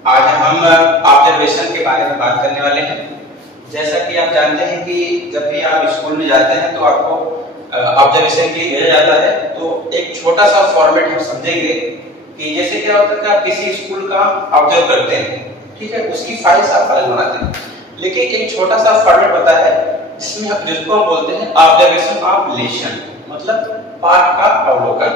आज हम ऑब्जर्वेशन के बारे में बात करने वाले हैं। जैसा कि आप जानते हैं कि जब भी आप स्कूल में जाते हैं तो आपको ऑब्जर्वेशन के लिए भेजा जाता है। तो एक छोटा सा फॉर्मेट हम समझेंगे कि जैसे क्या होता है कि आप किसी स्कूल का ऑब्जर्व करते हैं, ठीक है, उसकी फाइल्स आप अलग बनाते हैं, लेकिन एक छोटा सा फॉर्मेट होता है जिसमें जिसको हम बोलते हैं ऑब्जर्वेशन ऑफ लेसन, मतलब पाठ का अवलोकन।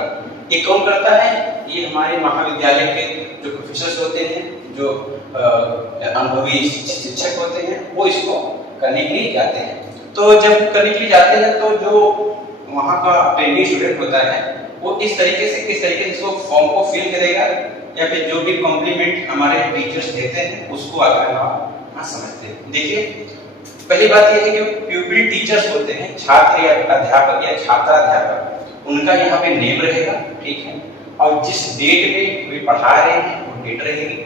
ये कौन करता है? ये हमारे महाविद्यालय के जो प्रोफेसर होते हैं, जो अनुभवी शिक्षक होते हैं, वो इसको करने के लिए जाते हैं। तो जब करने के लिए जाते हैं तो जो वहाँ का ट्रेनिंग स्टूडेंट होता है वो किस तरीके से इसको फॉर्म को फिल करेगा, या फिर जो भी कॉम्प्लीमेंट हमारे टीचर्स देते हैं उसको आकर आप समझते हैं। देखिए, पहली बात यह है कि प्यूपिल टीचर्स होते हैं, छात्र या अध्यापक या छात्राध्यापक, उनका यहाँ पे नेम रहेगा, ठीक है, और जिस डेट में वे पढ़ा रहे हैं वो डेट रहेगी।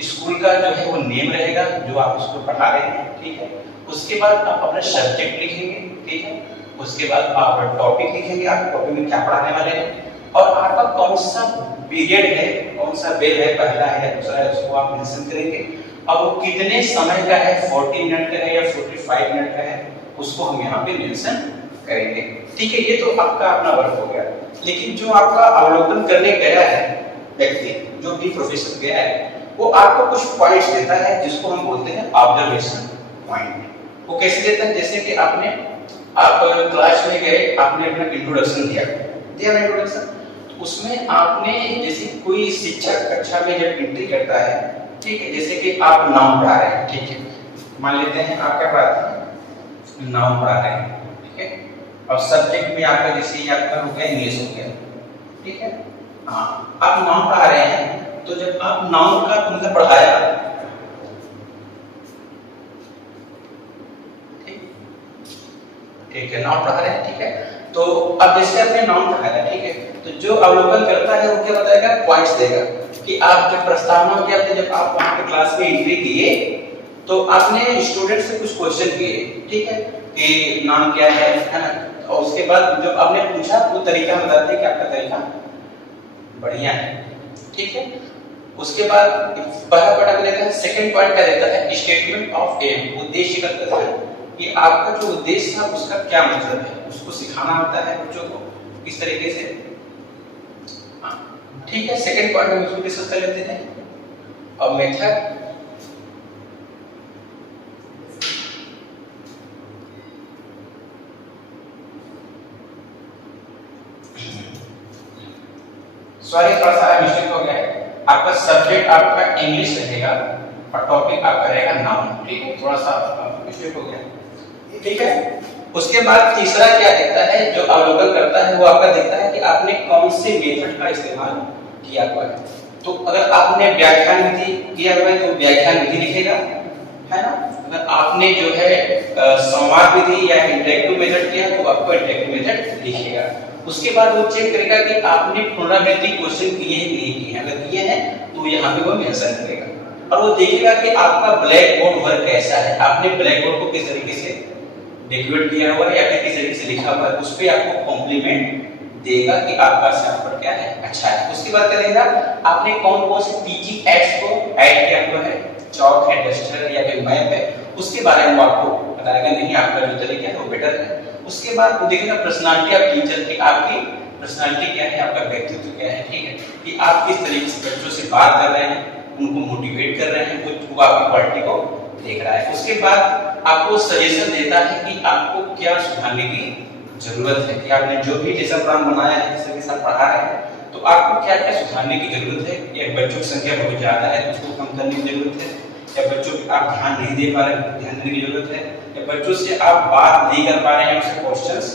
स्कूल का जो है वो नेम रहेगा जो आप उसको पढ़ा रहे हैं, ठीक है। उसके बाद आप अपना सब्जेक्ट लिखेंगे, ठीक है। उसके बाद आप टॉपिक लिखेंगे, आप टॉपिक में क्या पढ़ाने वाले हैं, और आपका कौन सा पीरियड है, कौन सा बेल है, पहला है या दूसरा है, उसको आप मेंशन करेंगे। अब वो कितने समय का है, 40 मिनट का है या 45 मिनट का है, उसको हम यहाँ पे मेंशन करेंगे, ठीक है। ये तो आपका अपना वर्क हो गया। लेकिन जो आपका अवलोकन करने गया है व्यक्ति, जो भी प्रोफेसर गया है, वो आपको कुछ पॉइंट्स देता है जिसको हम बोलते हैं ऑब्जर्वेशन पॉइंट। वो कैसे देता है? जैसे कि आप क्लास में गए, आपने अपना इंट्रोडक्शन दिया ना इंट्रोडक्शन, तो उसमें आपने जैसे कोई शिक्षक कक्षा में जब एंट्री करता है, ठीक है, जैसे कि आप नाम पढ़ा रहे हैं, ठीक है, मान लेते हैं आप क्या पढ़ाते हैं, नाम पढ़ा रहे हैं, ठीक है, और सब्जेक्ट में आपका जैसे आपका हो गया इंग्लिश हो गया, ठीक है, हाँ, आप नाम पढ़ा रहे हैं। तो जब आप नाउन का मतलब पढ़ाया, ठीक है, नाउन पढ़ा रहे हैं, ठीक है, तो अब जैसे आपने नाउन पढ़ाया, ठीक है, तो जो अवलोकन करता है वो क्या बताएगा? पॉइंट्स देगा कि आप जब प्रस्तावना किया आपने, जब आप वहां पे क्लास में एंट्री किए तो आपने स्टूडेंट से कुछ क्वेश्चन किए, ठीक है, कि नाम क्या है ना, और उसके बाद जब आपने पूछा वो तरीका बताते हैं कि आपका तरीका बढ़िया है, ठीक है। उसके बाद पहला पॉइंट आप लेते हैं, सेकंड पॉइंट क्या देता है? स्टेटमेंट ऑफ एम, उद्देश्य का कहता है कि आपका जो उद्देश्य था उसका क्या मतलब है, उसको सिखाना होता है बच्चों को किस तरीके से, ठीक है। सेकंड पॉइंट हम इसको डिस्कस कर लेते हैं। और मेथड, सॉरी थोड़ा सा मिस्टेक हो गया है, आपका सब्जेक्ट आपका इंग्लिश रहेगा और टॉपिक आपका रहेगा नाउन, ठीक है, थोड़ा सा मिस्टेक हो गया, ठीक है। उसके बाद तीसरा क्या देखता है, जो अवलोकन करता है वो आपका देखता है कि आपने कौन से मेथड का इस्तेमाल किया हुआ है। तो अगर आपने व्याख्यान विधि किया हुआ है तो व्याख्यान विधि लिखेगा, है ना। अगर आपने जो है संवाद विधि या इंटरैक्टिव मेथड किया तो आपको इंटरैक्टिव मेथड लिखेगा। उसके बाद वो चेक करेगा कि आपने पुनरावृत्ति क्वेश्चन किए हैं कि नहीं किए हैं, अगर किए हैं तो यहाँ पे वो मेंशन करेगा। और वो देखेगा कि आपका ब्लैक बोर्ड वर्क कैसा है, आपने ब्लैक बोर्ड को किस तरीके से डेकोरेट किया हुआ है या फिर किस तरीके से लिखा हुआ है, उस पे आपको कॉम्प्लीमेंट देगा कि आपका स्टाफर क्या है, अच्छा है। उसके बाद क्या देगा, आपने कौन कौन से टीचिंग एड्स को ऐड किया हुआ है, चॉक है, डस्टर है या फिर मैप है, उसके बारे में आपको बताएगा, नहीं आपका जो तरीका है वो बेटर है। उसके बाद वो देखेगा पर्सनालिटी ऑफ टीचर की, आपकी पर्सनालिटी क्या है, आपका व्यक्तित्व क्या है, ठीक है, कि आप किस तरीके से बच्चों से बात कर रहे हैं, उनको मोटिवेट कर रहे हैं, वो आपकी क्वालिटी को देख रहा है। उसके बाद आपको सजेशन देता है कि आपको क्या सुधारने की जरूरत है, कि आपने जो भी लेसन प्लान बनाया है, जिस तरीके से आप पढ़ा रहे हैं, तो आपको क्या क्या सुधारने की जरूरत है, या बच्चों की संख्या बहुत ज्यादा है तो उसको कम करने की जरूरत है, या बच्चों की आप ध्यान नहीं दे पा रहे हैं, ध्यान देने की जरूरत है, या बच्चों से आप बात नहीं कर पा रहे हैं, उनसे क्वेश्चंस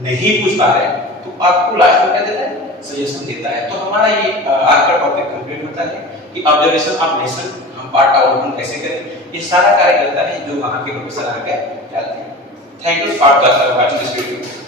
नहीं पूछ पा रहे हैं, तो आपको लास्ट में क्या देता है? सजेशन देता है। तो हमारा ये आज का टॉपिक कंप्लीट होता है कि ऑब्जर्वेशन ऑफ लेसन, हम पाठ अवलोकन कैसे करें, ये सारा कार्य करता है जो वहाँ के प्रोफेसर आके जाते हैं। Thank you for watching this video.